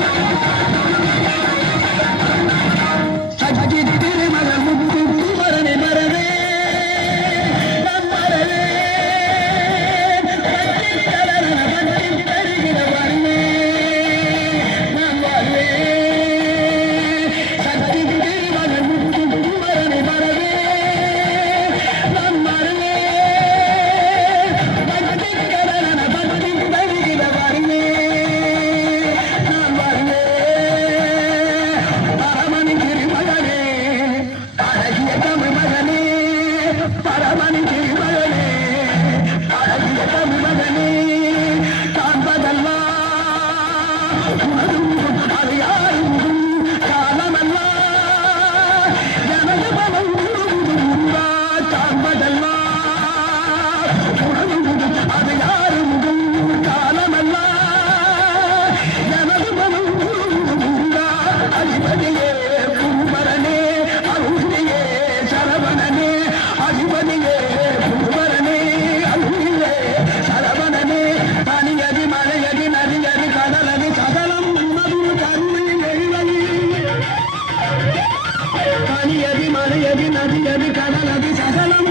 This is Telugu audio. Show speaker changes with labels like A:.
A: Thank you. నది నది కడలది సకల